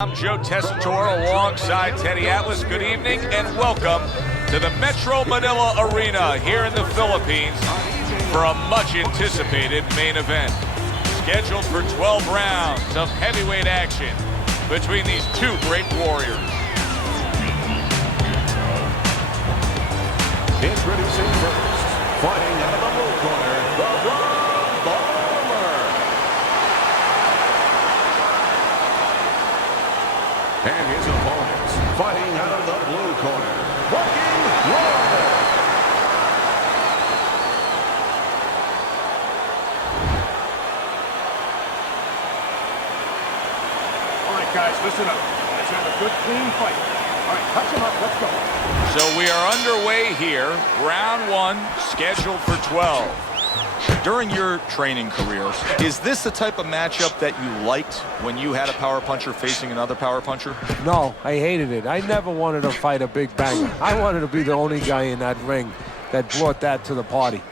I'm Joe Tessitore alongside Teddy Atlas. Good evening and welcome to the Metro Manila Arena here in the Philippines for a much anticipated main event. Scheduled for 12 rounds of heavyweight action between these two great warriors. Introducing first, fighting out of the blue corner, the Bomber. And his opponents, fighting out of the blue corner, Walking Warrior. All right, guys, listen up. Let's have a good, clean fight. All right, touch him up. Let's go. So we are underway here. Round one, scheduled for 12. During your training career, is this the type of matchup that you liked when you had a power puncher facing another power puncher? No, I hated it. I never wanted to fight a big banger. I wanted to be the only guy in that ring that brought that to the party.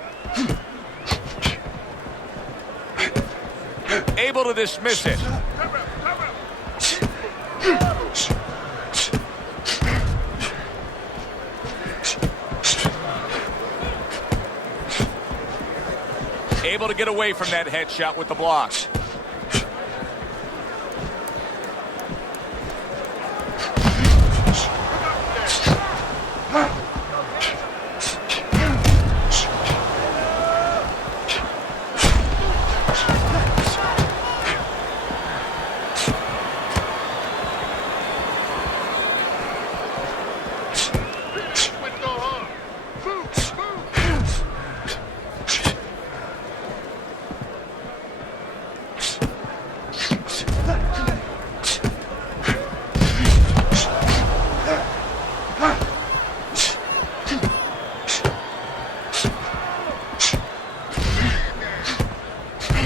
Able to dismiss it. Able to get away from that headshot with the blocks.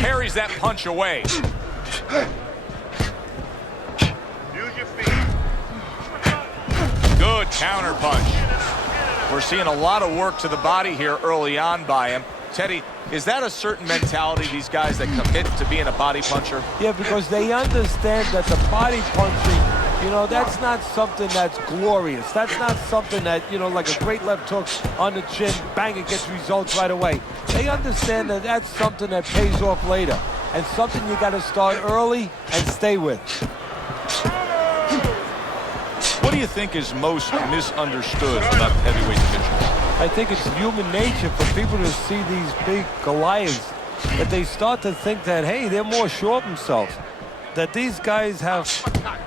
Parries that punch away. Good counter punch. We're seeing a lot of work to the body here early on by him. Teddy, is that a certain mentality, these guys that commit to being a body puncher? Yeah, because they understand that the body punching, you know, that's not something that's glorious. That's not something that, you know, like a great left hook on the chin, bang, it gets results right away. They understand that that's something that pays off later and something you got to start early and stay with. What do you think is most misunderstood about the heavyweight division? I think it's human nature for people to see these big Goliaths, that they start to think that, hey, they're more sure of themselves, that these guys have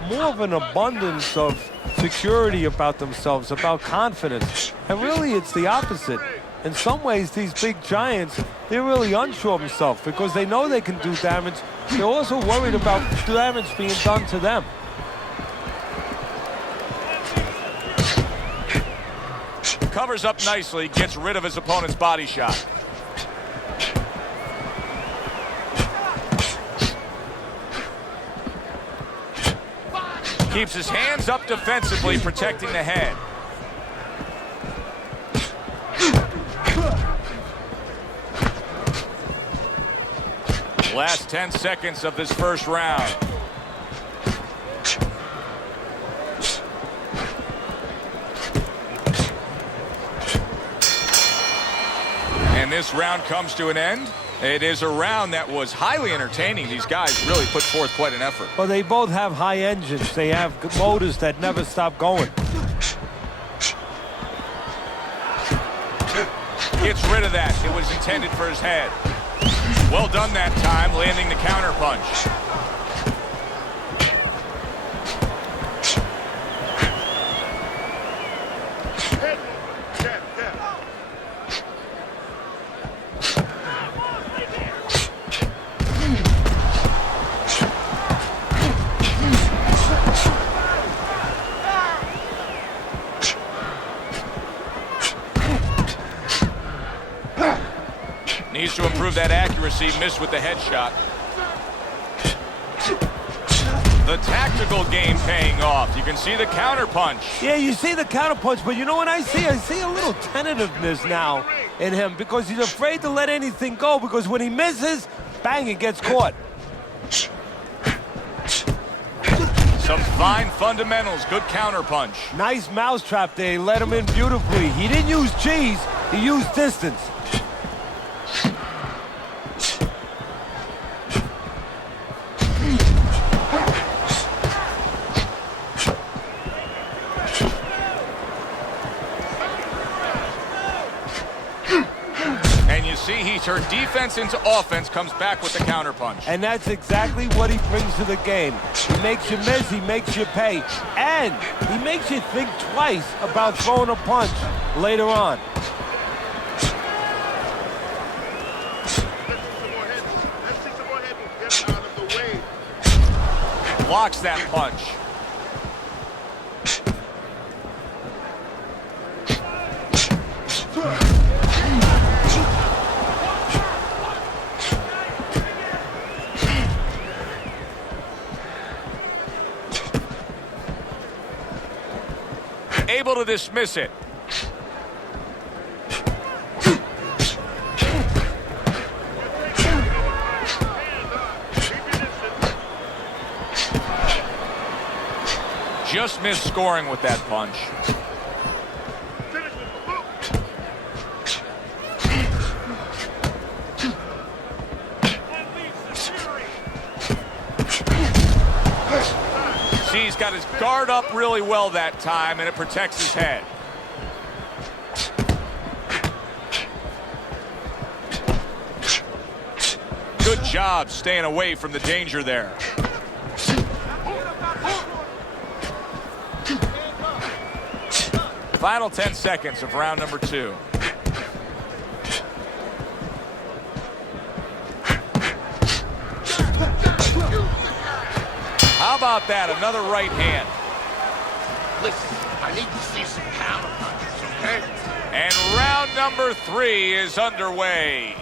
more of an abundance of security about themselves, about confidence. And really, it's the opposite. In some ways, these big giants, they're really unsure of themselves because they know they can do damage. They're also worried about damage being done to them. Covers up nicely, gets rid of his opponent's body shot. Keeps his hands up defensively, protecting the head. Last 10 seconds of this first round. And this round comes to an end. It is a round that was highly entertaining. These guys really put forth quite an effort. Well, they both have high engines. They have motors that never stop going. Gets rid of that. It was intended for his head. Well done that time, landing the counter punch. Needs to improve that accuracy. Missed with the headshot. The tactical game paying off. You can see the counter punch. Yeah, you see the counter punch, but you know what I see? I see a little tentativeness now in him because he's afraid to let anything go because when he misses, bang, it gets caught. Some fine fundamentals, good counterpunch. Nice mousetrap there. He let him in beautifully. He didn't use cheese, he used distance. And you see he turned defense into offense, comes back with the counterpunch. And that's exactly what he brings to the game. He makes you miss, he makes you pay. And he makes you think twice about throwing a punch later on. Blocks that punch. Able to dismiss it. Just missed scoring with that punch. See, he's got his guard up really well that time, and it protects his head. Good job staying away from the danger there. Final 10 seconds of round number 2. How about that? Another right hand. Listen, I need to see some counter punches, okay? And round number 3 is underway.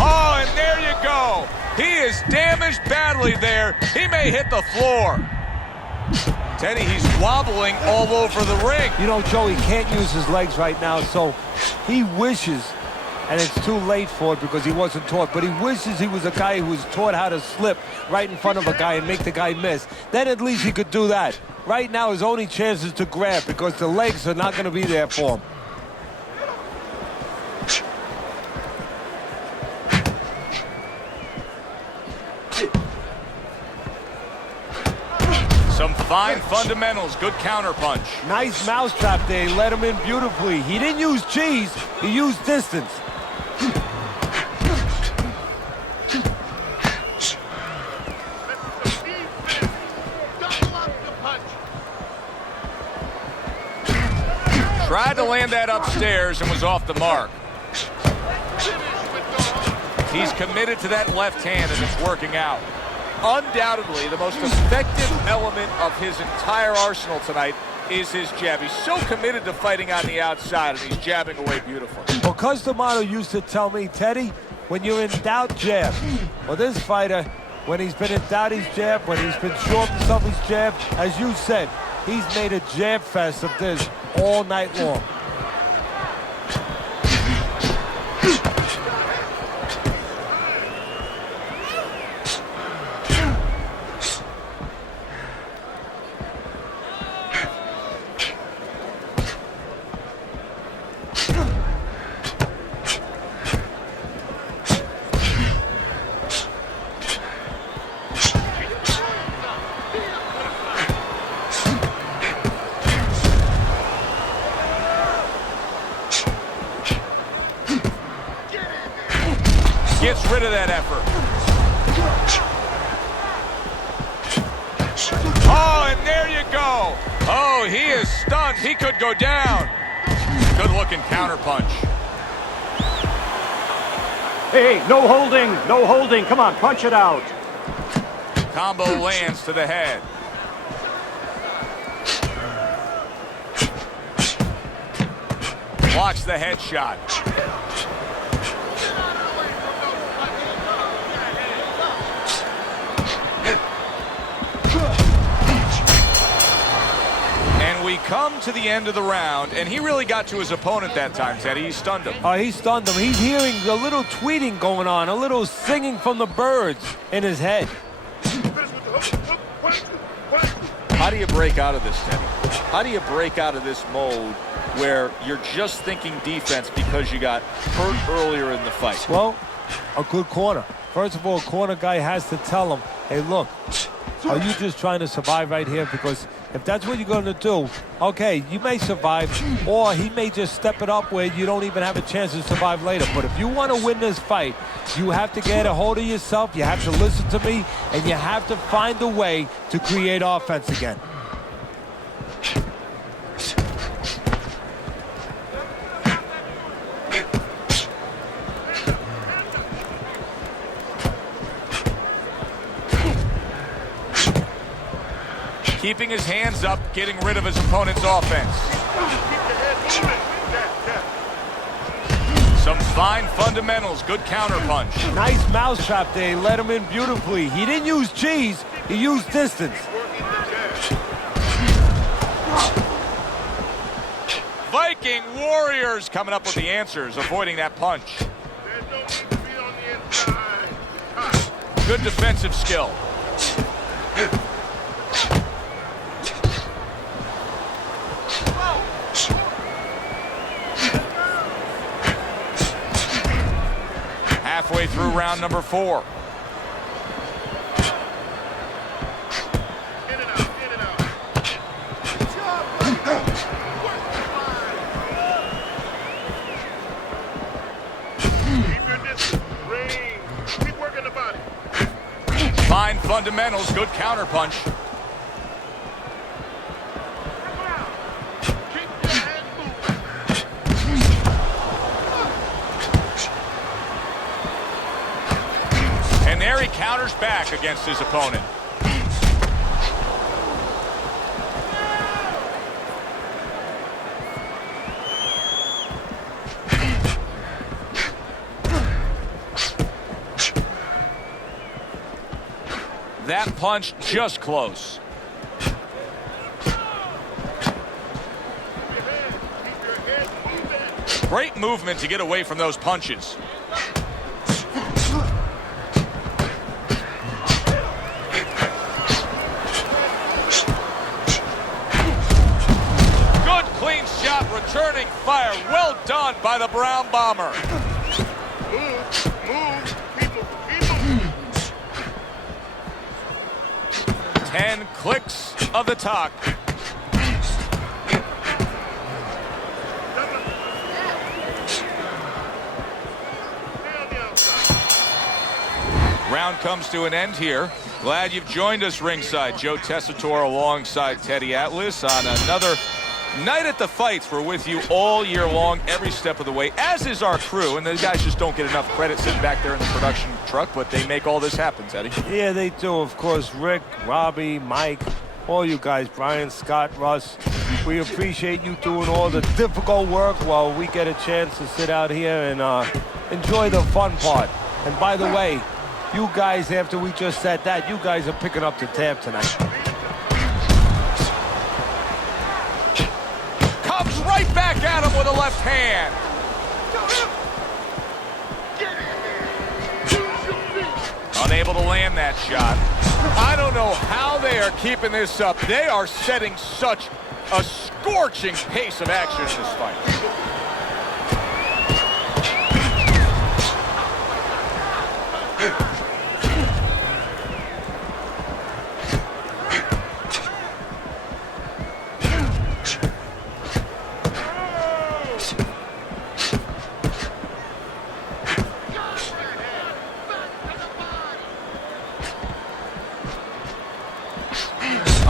Oh, and there you go. He is damaged badly there. He may hit the floor. Teddy, he's wobbling all over the ring. You know, Joe, he can't use his legs right now, so he wishes, and it's too late for it because he wasn't taught, but he wishes he was a guy who was taught how to slip right in front of a guy and make the guy miss. Then at least he could do that. Right now, his only chance is to grab because the legs are not going to be there for him. Some fine fundamentals, good counterpunch. Nice mousetrap there. He let him in beautifully. He didn't use cheese, he used distance. Tried to land that upstairs and was off the mark. He's committed to that left hand and it's working out. Undoubtedly, the most effective element of his entire arsenal tonight is his jab. He's so committed to fighting on the outside, and he's jabbing away beautifully. Well, Customato used to tell me, Teddy, when you're in doubt, jab. Well, this fighter, when he's been in doubt, he's jab. When he's been sure of himself, he's jab. As you said, he's made a jab fest of this all night long. Gets rid of that effort. Oh, and there you go. Oh, he is stunned. He could go down. Good looking counterpunch. Hey, no holding, no holding. Come on, punch it out. Combo lands to the head. Blocks the headshot. to the end of the round, and he really got to his opponent that time, Teddy. He stunned him. He stunned him. He's hearing a little tweeting going on, a little singing from the birds in his head. How do you break out of this, Teddy? How do you break out of this mode where you're just thinking defense because you got hurt earlier in the fight? Well, a good corner. First of all, a corner guy has to tell him, hey, look, are you just trying to survive right here? Because if that's what you're going to do, okay, you may survive, or he may just step it up where you don't even have a chance to survive later. But if you want to win this fight, you have to get a hold of yourself, you have to listen to me, and you have to find a way to create offense again. Keeping his hands up, getting rid of his opponent's offense. Some fine fundamentals, good counterpunch. Nice mousetrap there, he let him in beautifully. He didn't use cheese, he used distance. Viking Warriors coming up with the answers, avoiding that punch. Good defensive skill. Halfway through round number 4. Fine fundamentals, good counterpunch. And there he counters back against his opponent. That punch just close. Great movement to get away from those punches. Good clean shot, returning fire. Well done by the Brown Bomber. Move, people. 10 clicks of the talk. Round comes to an end here. Glad you've joined us ringside. Joe Tessitore alongside Teddy Atlas on another night at the fights. We're with you all year long, every step of the way, as is our crew. And the guys just don't get enough credit sitting back there in the production truck, but they make all this happen, Teddy. Yeah, they do. Of course, Rick, Robbie, Mike, all you guys, Brian, Scott, Russ. We appreciate you doing all the difficult work while we get a chance to sit out here and enjoy the fun part. And by the way, you guys, after we just said that, you guys are picking up the tab tonight. Comes right back at him with a left hand. Unable to land that shot. I don't know how they are keeping this up. They are setting such a scorching pace of action in this fight.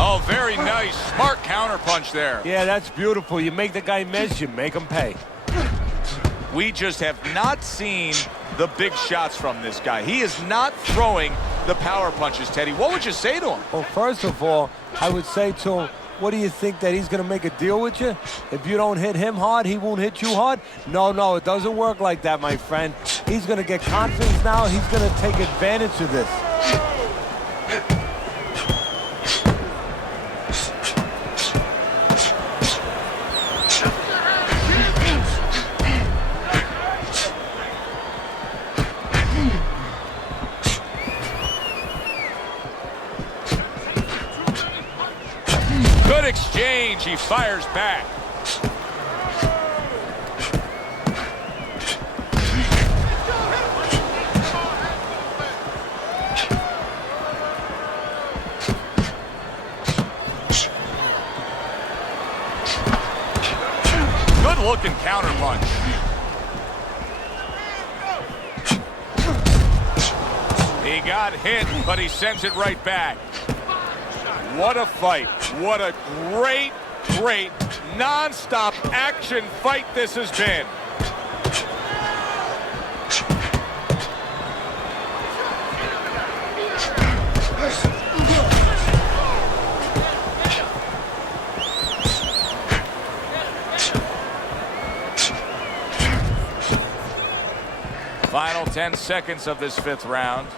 Oh, very nice. Smart counterpunch there. Yeah, that's beautiful. You make the guy miss, you make him pay. We just have not seen the big shots from this guy. He is not throwing the power punches, Teddy. What would you say to him? Well, first of all, I would say to him, what do you think, that he's going to make a deal with you? If you don't hit him hard, he won't hit you hard? No, it doesn't work like that, my friend. He's going to get confidence now. He's going to take advantage of this. exchange. He fires back. Good looking counter punch. He got hit, but he sends it right back. What a fight. What a great, great, non-stop action fight this has been. Final 10 seconds of this 5th round.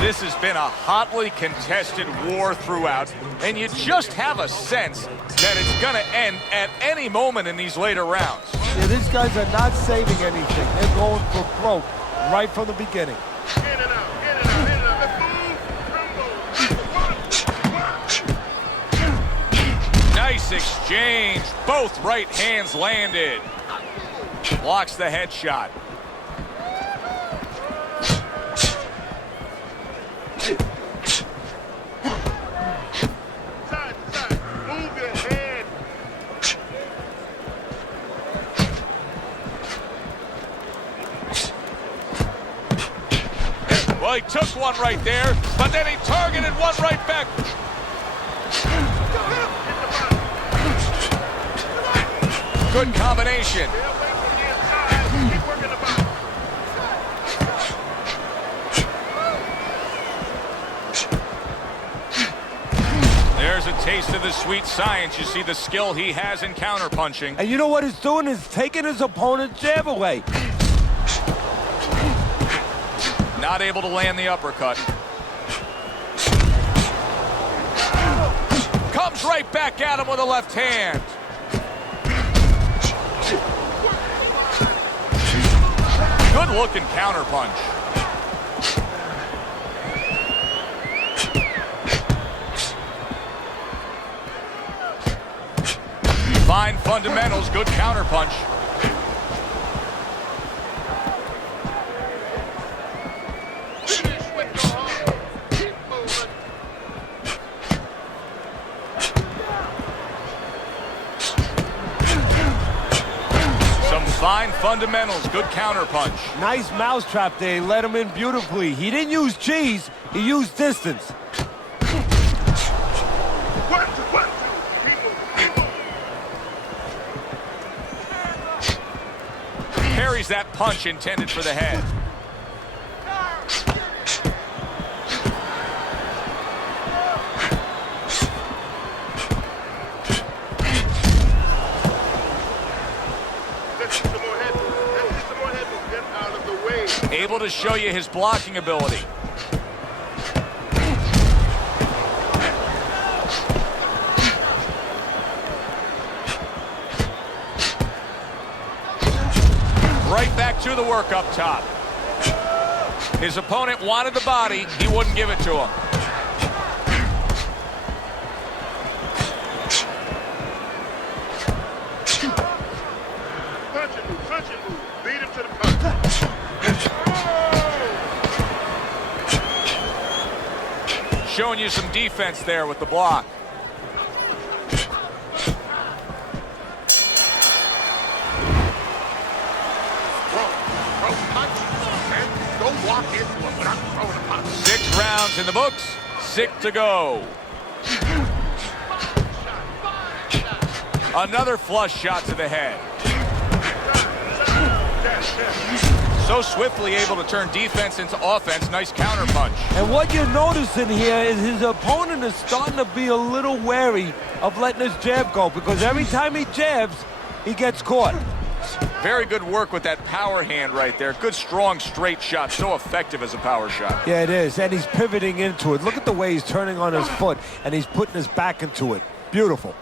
This has been a hotly contested war throughout, and you just have a sense that it's going to end at any moment in these later rounds. Yeah, these guys are not saving anything. They're going for broke right from the beginning. Nice exchange. Both right hands landed. Blocks the headshot. Well, he took one right there, but then he targeted one right back. Good combination. There's a taste of the sweet science. You see the skill he has in counterpunching. And you know what he's doing is taking his opponent's jab away. Not able to land the uppercut. Comes right back at him with a left hand. Good looking counterpunch. Fine fundamentals, good counterpunch. Fine fundamentals, good counterpunch. Nice mousetrap there. He let him in beautifully. He didn't use cheese, he used distance. Carries that punch intended for the head. Able to show you his blocking ability. Right back to the work up top. His opponent wanted the body, he wouldn't give it to him. Punch and move. Beat him to the punch. Showing you some defense there with the block. Don't walk into him without throwing a punch. 6 rounds in the books, 6 to go. Another flush shot to the head. So swiftly able to turn defense into offense. Nice counterpunch. And what you're noticing here is his opponent is starting to be a little wary of letting his jab go, because every time he jabs, he gets caught. Very good work with that power hand right there. Good, strong, straight shot. So effective as a power shot. Yeah, it is. And he's pivoting into it. Look at the way he's turning on his foot, and he's putting his back into it. Beautiful.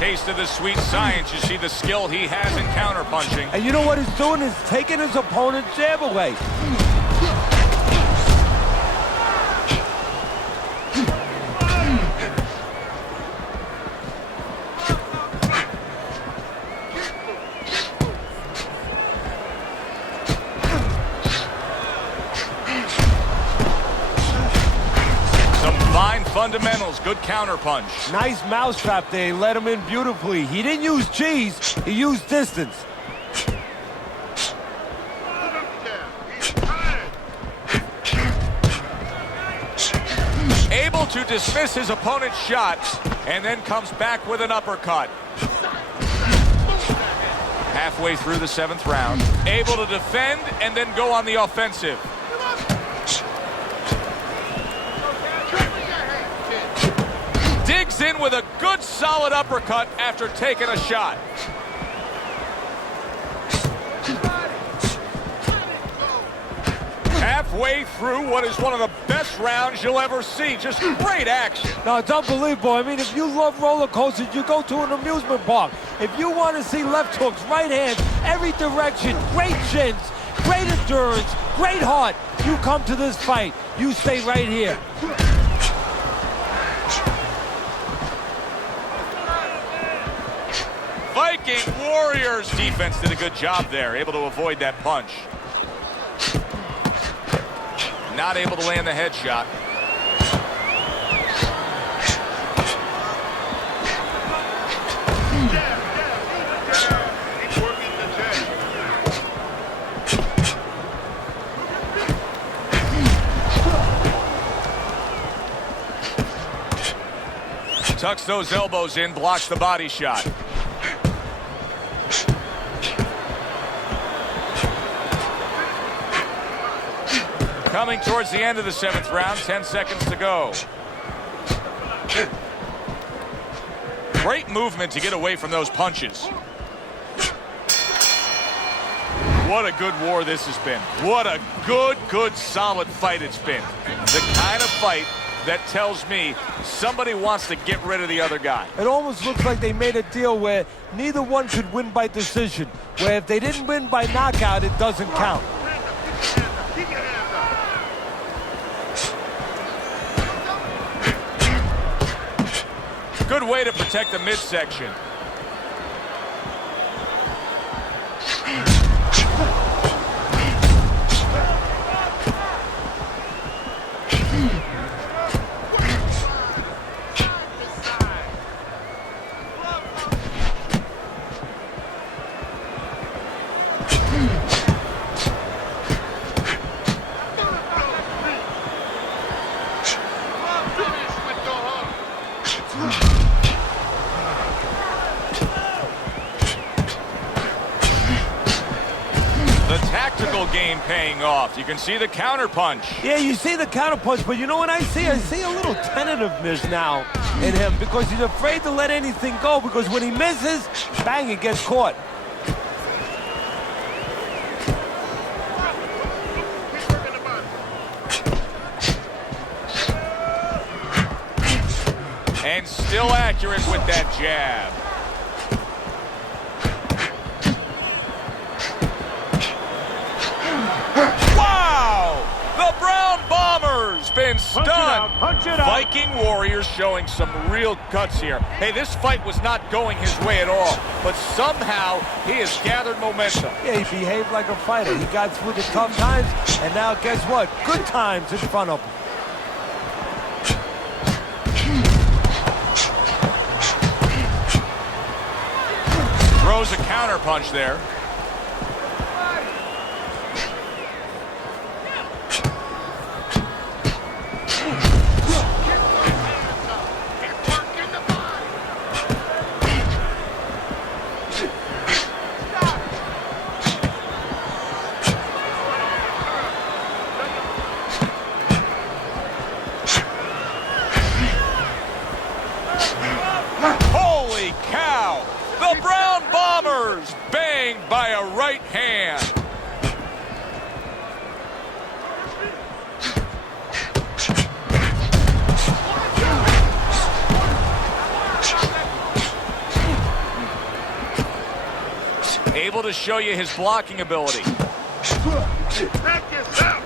taste of the sweet science. You see the skill he has in counterpunching. And you know what he's doing is taking his opponent's jab away. Fundamentals, good counterpunch. Nice mousetrap there. He let him in beautifully. He didn't use cheese, he used distance. Able to dismiss his opponent's shots and then comes back with an uppercut. Halfway through the 7th round, able to defend and then go on the offensive. Digs in with a good solid uppercut after taking a shot. Halfway through what is one of the best rounds you'll ever see. Just great action. No, it's unbelievable. I mean, if you love roller coasters, you go to an amusement park. If you want to see left hooks, right hands, every direction, great shins, great endurance, great heart, you come to this fight. You stay right here. Viking Warriors defense did a good job there, able to avoid that punch. Not able to land the headshot. Tucks those elbows in, blocks the body shot. Coming towards the end of the 7th round, 10 seconds to go. Great movement to get away from those punches. What a good war this has been. What a good, solid fight it's been. The kind of fight that tells me somebody wants to get rid of the other guy. It almost looks like they made a deal where neither one could win by decision, where if they didn't win by knockout, it doesn't count. Good way to protect the midsection. Game paying off. You can see the counterpunch. Yeah, you see the counterpunch, but you know what I see? I see a little tentativeness now in him because he's afraid to let anything go because when he misses, bang, it gets caught. And still accurate with that jab. Wow! The Brown Bomber's been stunned. Punch it out. Viking Warriors showing some real guts here. Hey, this fight was not going his way at all, but somehow he has gathered momentum. Yeah, he behaved like a fighter. He got through the tough times, and now guess what? Good times in front of him. Throws a counterpunch there. to show you his blocking ability. Back yourself.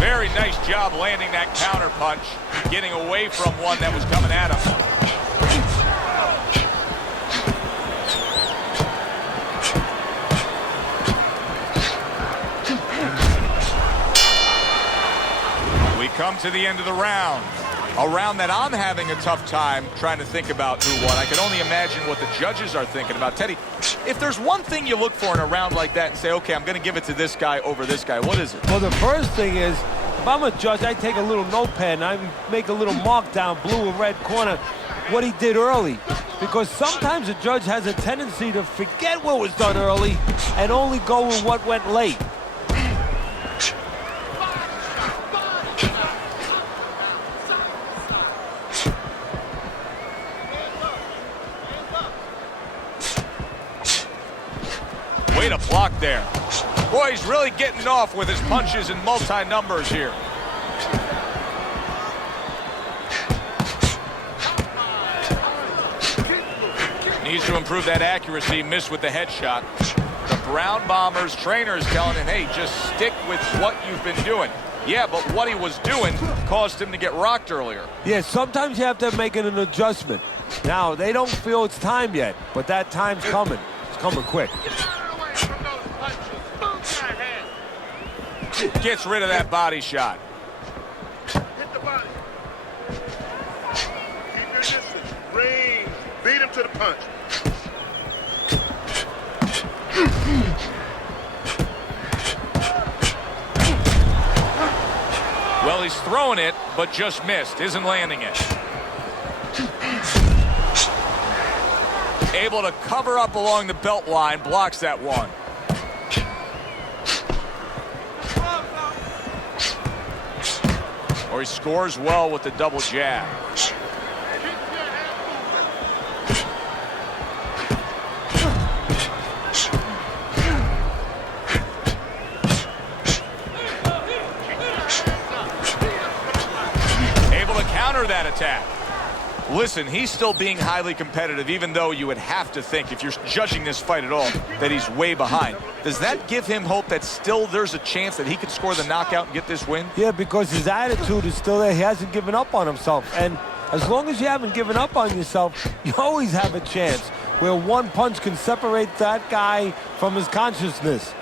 Very nice job landing that counter punch, getting away from one that was coming at him. We come to the end of the round. A round that I'm having a tough time trying to think about who won. I can only imagine what the judges are thinking about. Teddy, if there's one thing you look for in a round like that and say, okay, I'm going to give it to this guy over this guy, what is it? Well, the first thing is, if I'm a judge, I take a little notepad and I make a little mark down, blue or red corner, what he did early. Because sometimes a judge has a tendency to forget what was done early and only go with what went late. Way to block there. Boy, he's really getting off with his punches and multi-numbers here. Needs to improve that accuracy. Missed with the headshot. The Brown Bombers trainer is telling him, hey, just stick with what you've been doing. Yeah, but what he was doing caused him to get rocked earlier. Yeah, sometimes you have to make an adjustment. Now, they don't feel it's time yet, but that time's coming. It's coming quick. Gets rid of that body shot. Hit the body. Keep your distance. Range. Beat him to the punch. Well, he's throwing it, but just missed. Isn't landing it. Able to cover up along the belt line. Blocks that one. Or he scores well with the double jab. Able to counter that attack. Listen, he's still being highly competitive, even though you would have to think, if you're judging this fight at all, that he's way behind. Does that give him hope that still there's a chance that he could score the knockout and get this win? Yeah, because his attitude is still there. He hasn't given up on himself. And as long as you haven't given up on yourself, you always have a chance where one punch can separate that guy from his consciousness.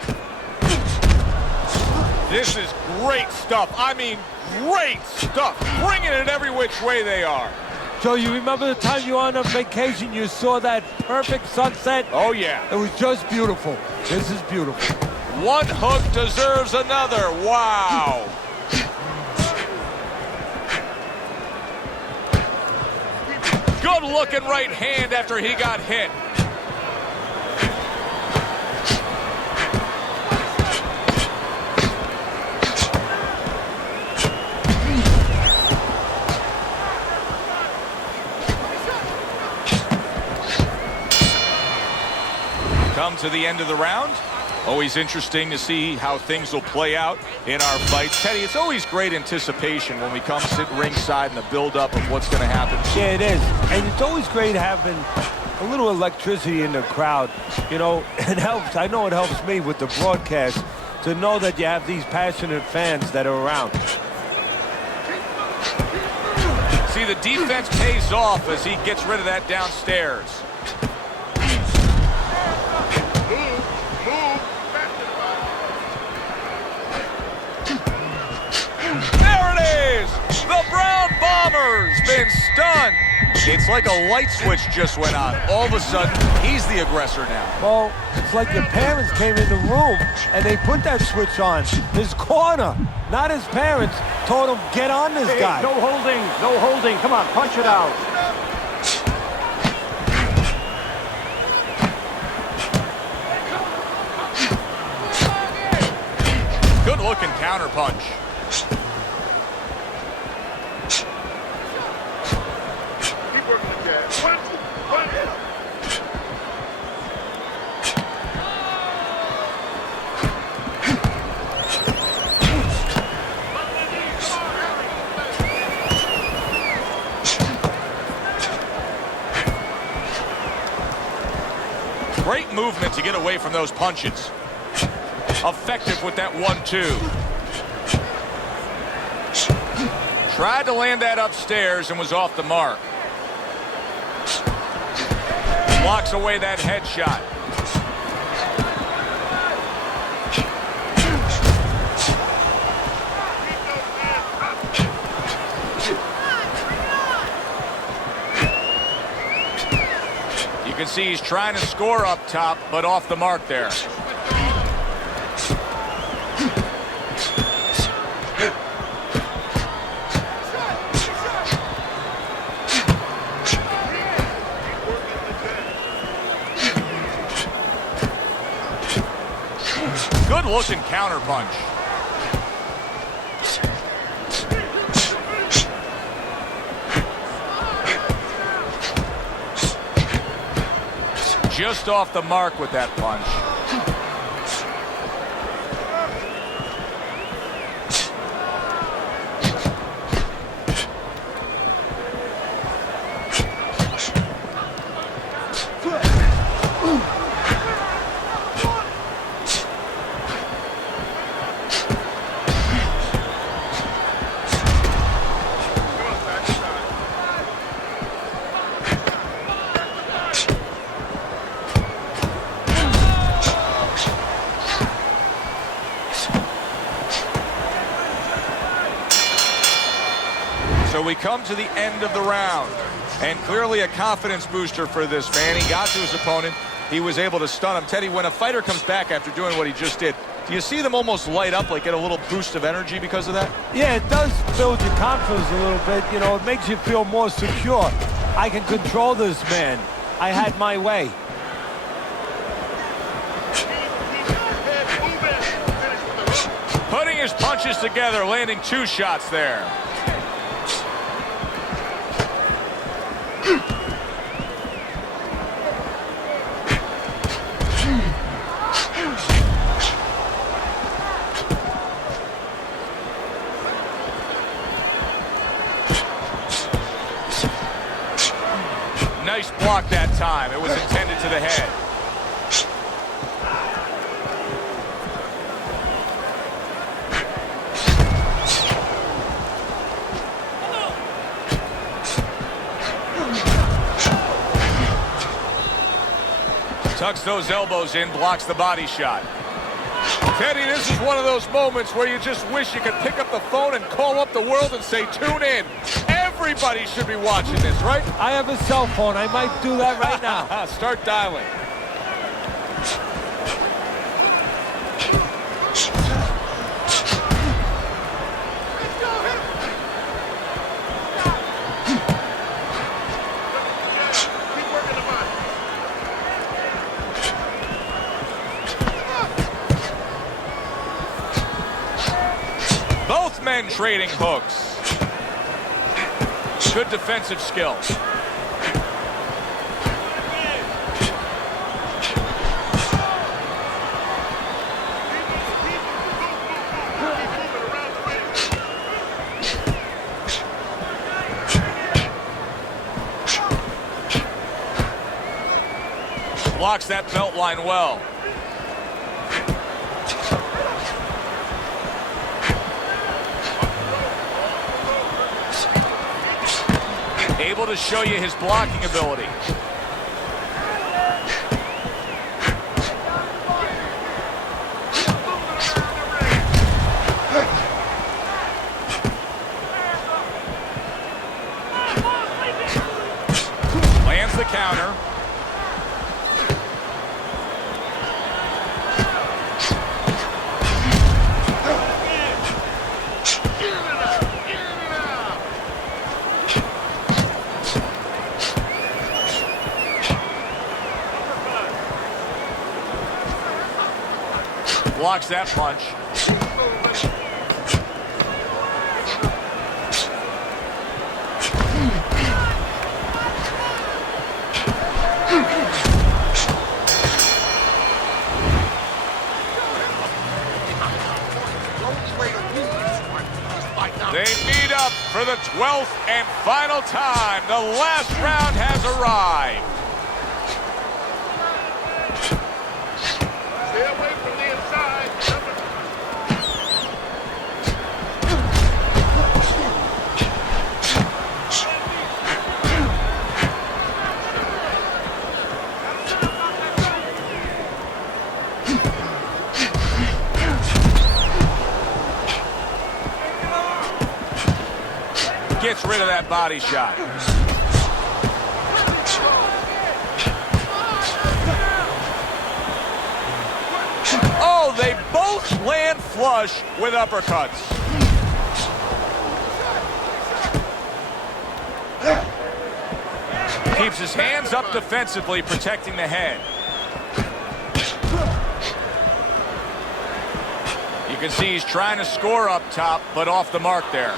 This is great stuff. I mean, great stuff. Bringing it every which way they are. Joe, you remember the time you were on a vacation, you saw that perfect sunset? Oh, yeah. It was just beautiful. This is beautiful. One hook deserves another. Wow. Good looking right hand after he got hit. Come to the end of the round. Always interesting to see how things will play out in our fights. Teddy, it's always great anticipation when we come sit ringside and the build-up of what's going to happen. Yeah, it is. And it's always great having a little electricity in the crowd. You know, it helps. I know it helps me with the broadcast to know that you have these passionate fans that are around. See, the defense pays off as he gets rid of that downstairs. The Brown Bombers been stunned. It's like a light switch just went on. All of a sudden, he's the aggressor now. Well, it's like your parents came in the room and they put that switch on. His corner, not his parents, told him, get on this guy. No holding, no holding. Come on, punch it out. Good looking counter punch. Great movement to get away from those punches. Effective with that 1-2. Tried to land that upstairs and was off the mark. Blocks away that headshot. You can see he's trying to score up top, but off the mark there. Good looking counter punch. Just off the mark with that punch. So we come to the end of the round, and clearly a confidence booster for this man. He got to his opponent. He was able to stun him. Teddy, when a fighter comes back after doing what he just did, do you see them almost light up, like get a little boost of energy because of that? Yeah, it does build your confidence a little bit. You know, it makes you feel more secure. I can control this man. I had my way. Putting his punches together, landing 2 shots there. Nice block that time. It was intended to the head. Tucks those elbows in, blocks the body shot. Teddy, this is one of those moments where you just wish you could pick up the phone and call up the world and say, tune in. Everybody should be watching this, right? I have a cell phone. I might do that right now. Start dialing. Both men trading hooks. Good defensive skills. Blocks that belt line well. Able to show you his blocking ability. Lands the counter. Blocks that punch. They meet up for the 12th and final time. The last round has arrived. rid of that body shot. Oh, they both land flush with uppercuts. Keeps his hands up defensively, protecting the head. You can see he's trying to score up top, but off the mark there.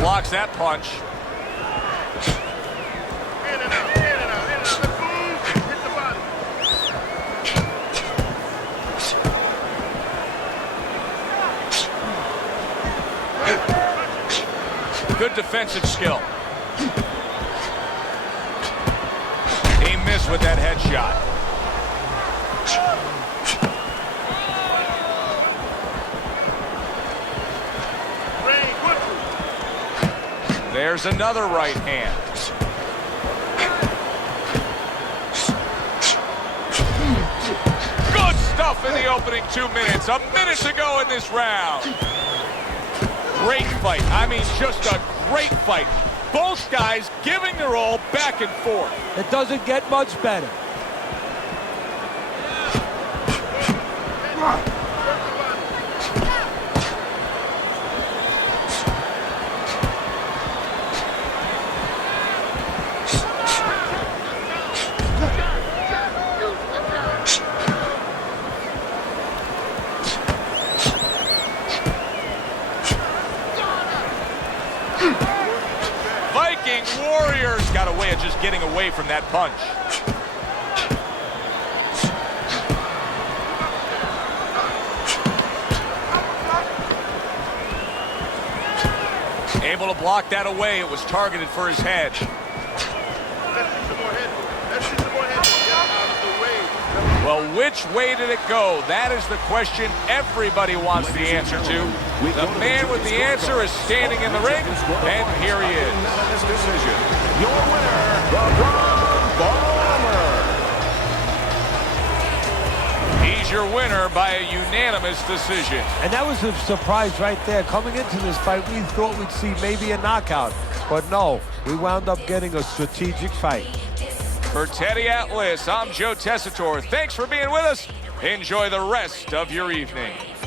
Blocks that punch. Good defensive skill. He missed with that headshot. There's another right hand. Good stuff in the opening 2 minutes. A minute to go in this round. Great fight. I mean, just a great fight. Both guys giving their all back and forth. It doesn't get much better. Warriors got a way of just getting away from that punch. Able to block that away. It was targeted for his head. Well, which way did it go? That is the question everybody wants the answer to. The man with the answer is standing in the ring, and here he is. Decision. Your winner, the Bomber. He's your winner by a unanimous decision. And that was a surprise right there. Coming into this fight, we thought we'd see maybe a knockout. But no, we wound up getting a strategic fight. For Teddy Atlas, I'm Joe Tessitore. Thanks for being with us. Enjoy the rest of your evening.